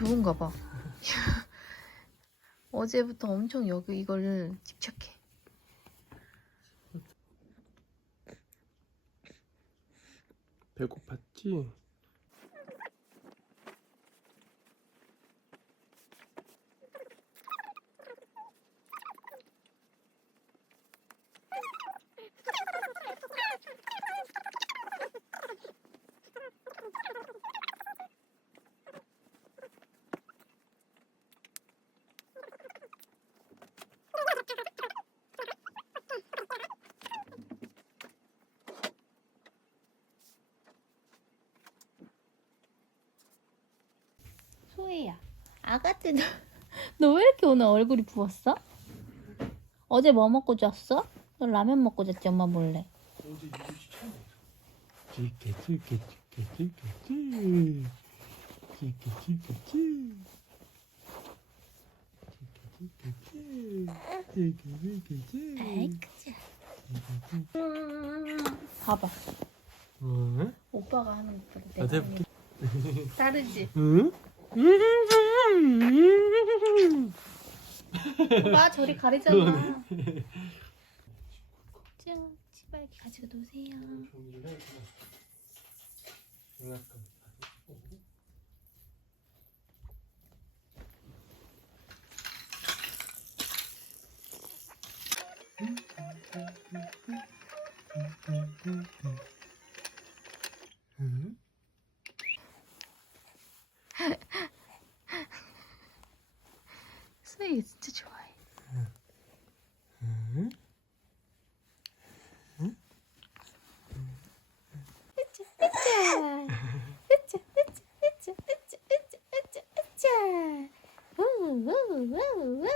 좋은가 봐. 어제부터 엄청 여기 이거를 집착해. 배고팠지? 소혜야, 아가 때 너 왜 이렇게 오늘 얼굴이 부었어? 어제 뭐 먹고 잤어? 너 라면 먹고 잤지 엄마 몰래. 찌개 찌개 찌개 찌개 찌 찌개 찌개 찌 찌개 찌개. 봐봐. 응? 오빠가 하는 것보다 내가 하는. 게 다르지? 응? 오빠 저리 가리잖아. 쭉 치발기 가지고 노세요. 응? 수혜 진짜 좋아해. 응? 으쌰, 으쌰, 으쌰, 으쌰, 으쌰, 으쌰, 으쌰. 우, 우, 우, 우,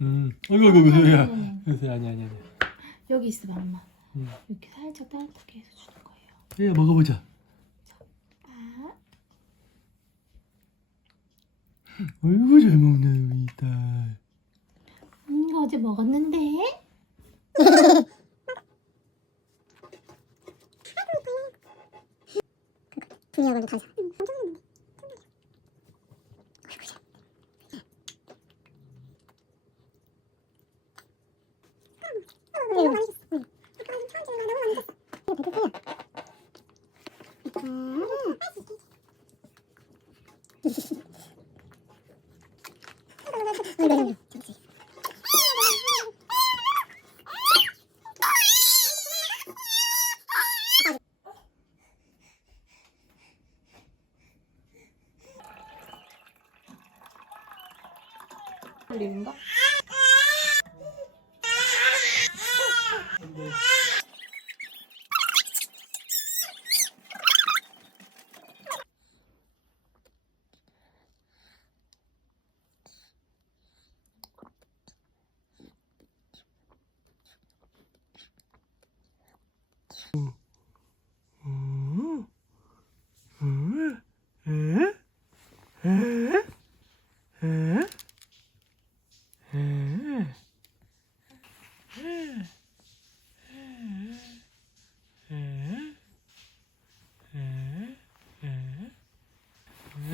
우. 음. 아이고 아이고 요새야. 음. 요새 아니 아니 아니. 여기 있어봐 엄마. 음. 이렇게 살짝 따뜻하게 해서 주는 거예요. 얘 먹어보자. 아, 아이고 잘 먹네 우리 딸. 음, 이거 어제 먹었는데? 분야별로 다있 어. 걸리는가?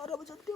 아빠는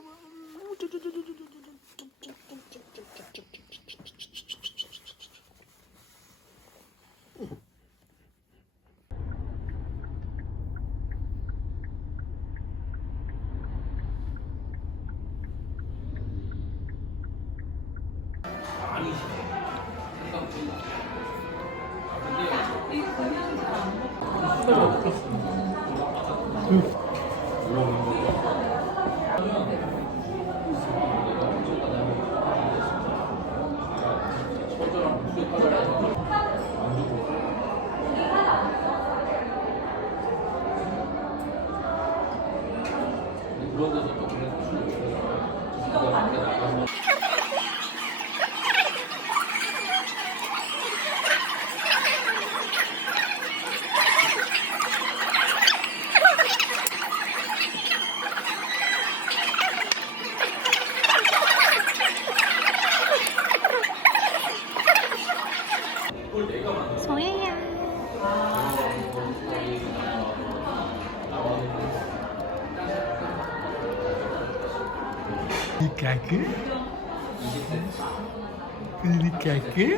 Kaki? Ini kaki?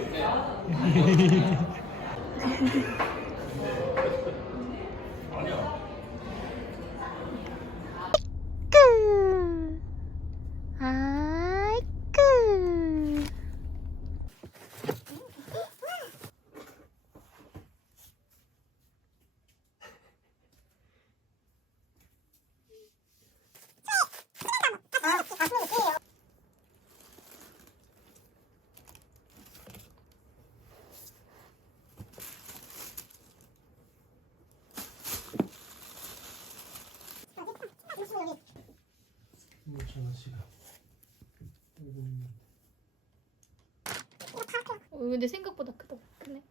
근데 생각보다 크다. 크네.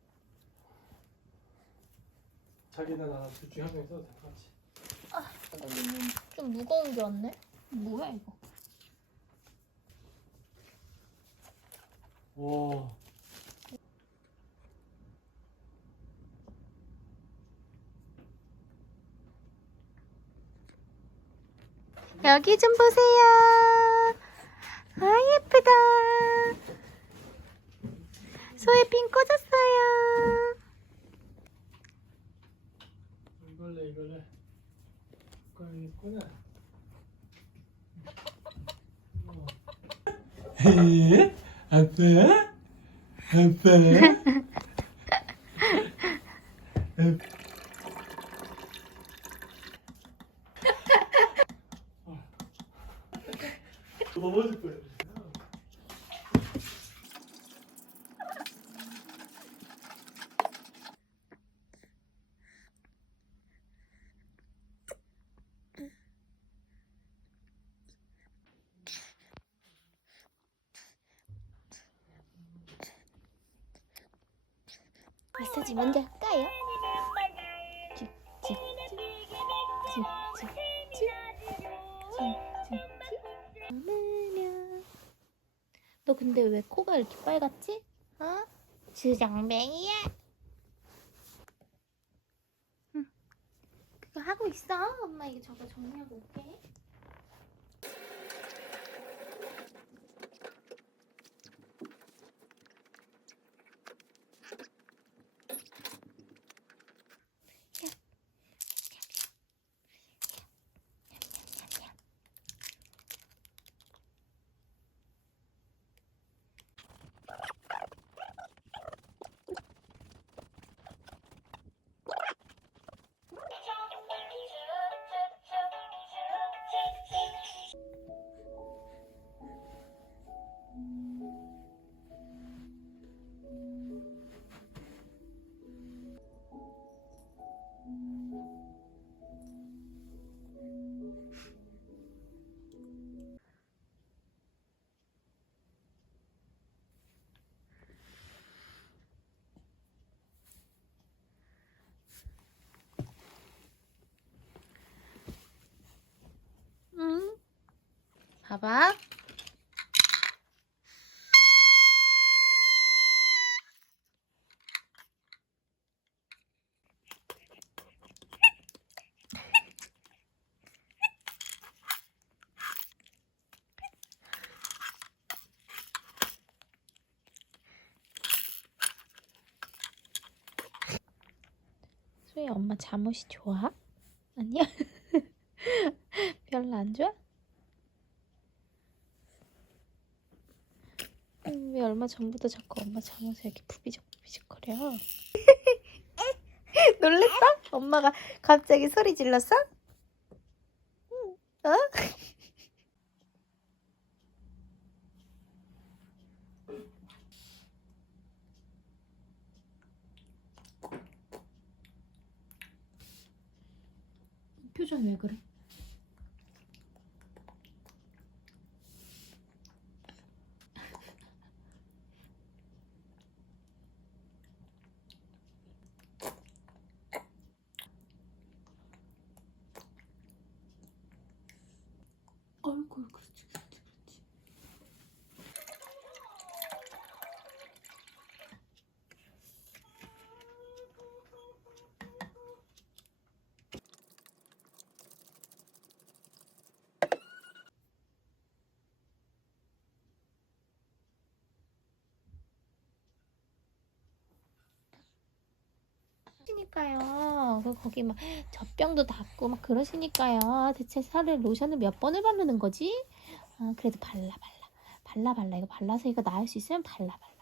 자기나 나둘 중에 한명 써도 될것 같지? 음, 좀 무거운 게 왔네. 뭐야 이거? 와. 여기 좀 보세요. 아 예쁘다. 소혜핀 꽂았어요. 이걸래 이걸래. 꽝 있구나. 어. 에? 아빠? 아빠? 넘어질 거야. 마 주정뱅이야. 응. 그거 하고 있어. 엄마 이거 저거 정리하고 올게. Thank you. 봐봐. 소희 엄마 잠옷이 좋아? 아니야? 별로 안 좋아? 얼마 전부터 자꾸 엄마 잠옷에 이렇게 부비적 부비적 거려? 놀랬어? 엄마가 갑자기 소리 질렀어? 응. 어? 표정 왜 그래? 그러니까요. 그 거기 막 젖병도 닿고 막 그러시니까요. 대체 살을 로션을 몇 번을 바르는 거지? 아, 그래도 발라 발라 발라 발라 이거 발라서 이거 나을 수 있으면 발라 발라.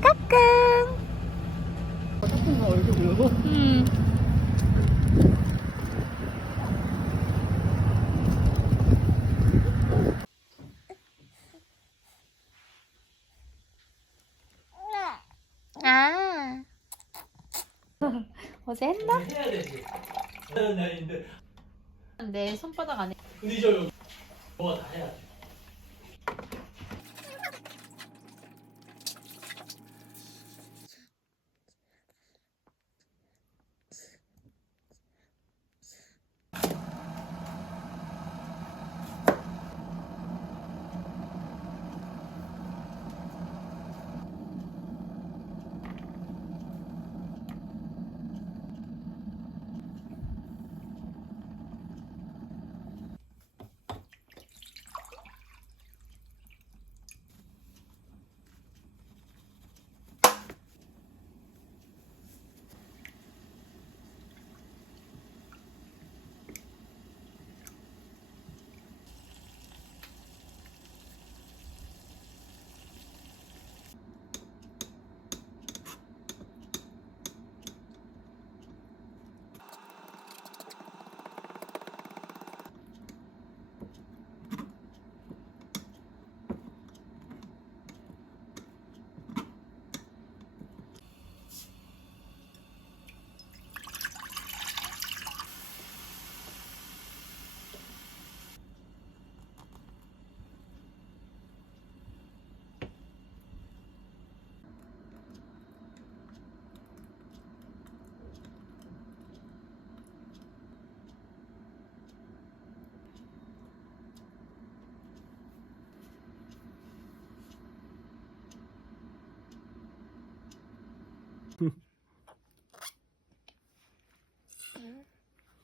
까꿍. 음. 아. 어제 했나? 해야 되지. 하는 날인데 내 손바닥 안에. 우리 저 여기 뭐가 다 해야 돼.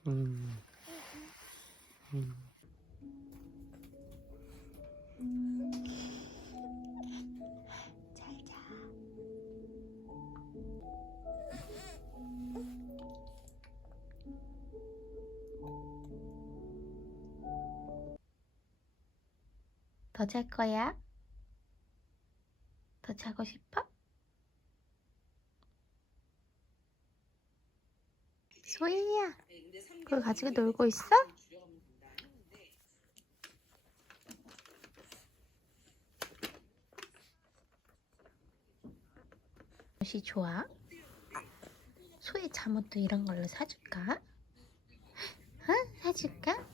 음. 음. 잘 자. 더 잘 거야? 더 자고 싶어? 소희야, 그걸 가지고 놀고 있어? 옷이 좋아? 소희 잠옷도 이런 걸로 사줄까? 응? 사줄까?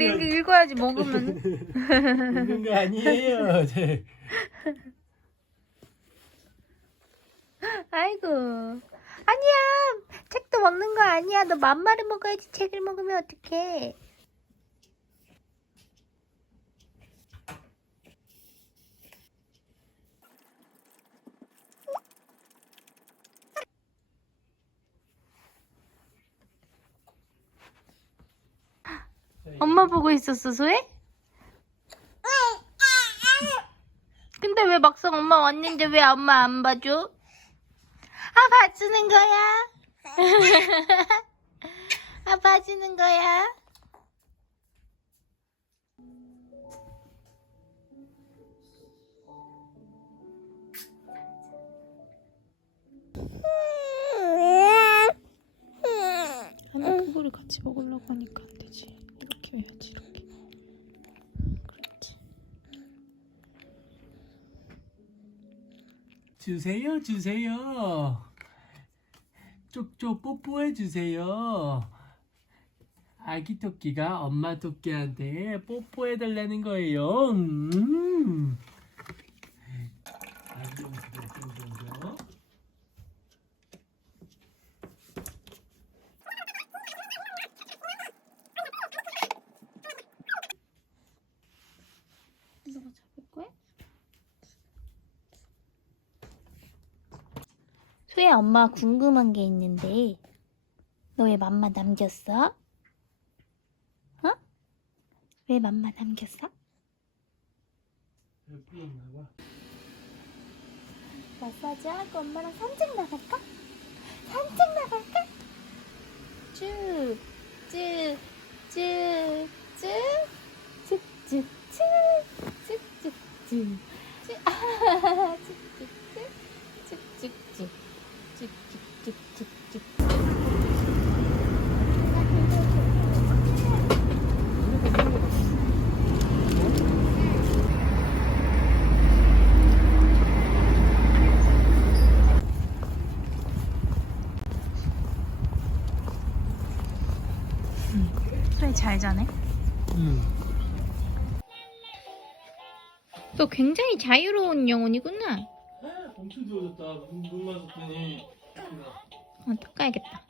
이걸 읽어야지 먹으면. 있는 거 아니에요. 제. 네. 아이고. 아니야. 책도 먹는 거 아니야. 너 맘마를 먹어야지. 책을 먹으면 어떡해. 엄마 보고 있었어, 소혜? 근데 왜 막상 엄마 왔는데 왜 엄마 안 봐줘? 아, 봐주는 거야? 아, 봐주는 거야? 아니, 그거를 같이 먹으려고 하니까 안 되지. 이렇게 해야지, 이렇게. 그렇지. 주세요, 주세요. 쪽쪽 뽀뽀해 주세요. 아기 토끼가 엄마 토끼한테 뽀뽀해 달라는 거예요. 음. 아기 토끼가 좀 좀. 너가 잡을 거야? 소야 엄마 궁금한 게 있는데 너 왜 맘마 남겼어? 어? 왜 맘마 남겼어? 마사지 하고 엄마랑 산책 나갈까? 산책 나갈까? 쭉, 쭉, 쭉, 쭉, 쭉, 쭉, 쭉, 쭉, 쭉, 쭉, 쭉, 아, 쭉, 쭉, 쭉, 쭉, 쭉, 쭉, 쭉, 쭉, 쭉. 소리 잘 자네. 응. 너 굉장히 자유로운 영혼이구나. 엄청 좋아졌다. 물, 물 마셨더니. 어, 닦아야겠다.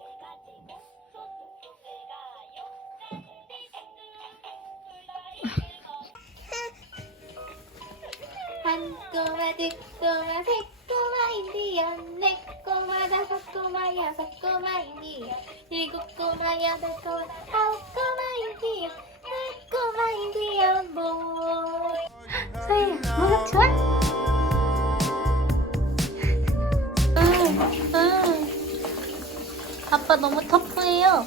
한 꼬마, 두 꼬마, 세 꼬마 인디언, 네 꼬마, 다섯 꼬마, 여섯 꼬마 인디언, 일곱 꼬마, 여덟 꼬마, 아홉 꼬마 인디언, 열 꼬마 인디언 뭐. 소희야, 뭐가 좋아? 아빠 너무 터프해요.